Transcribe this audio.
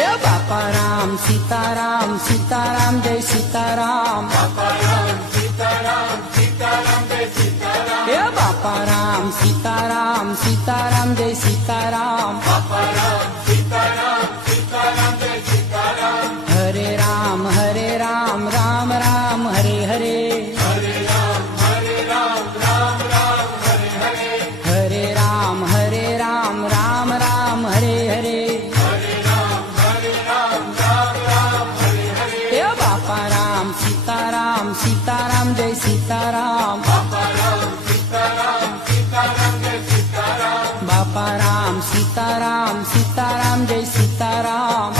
એ બાપા રામ સીતારામ સીતારામ જય સીતારામ એ બાપા રામ સીતારામ સીતારામ જય સીતારામ હરે રામ રામ રામ હરે હરે હરે રામ રામ રામ હરે હરે એ બાપા રામ સીતારામ સીતારામ જય સીતારામ બાપા રામ સીતારામ સીતારામ જય સીતારામ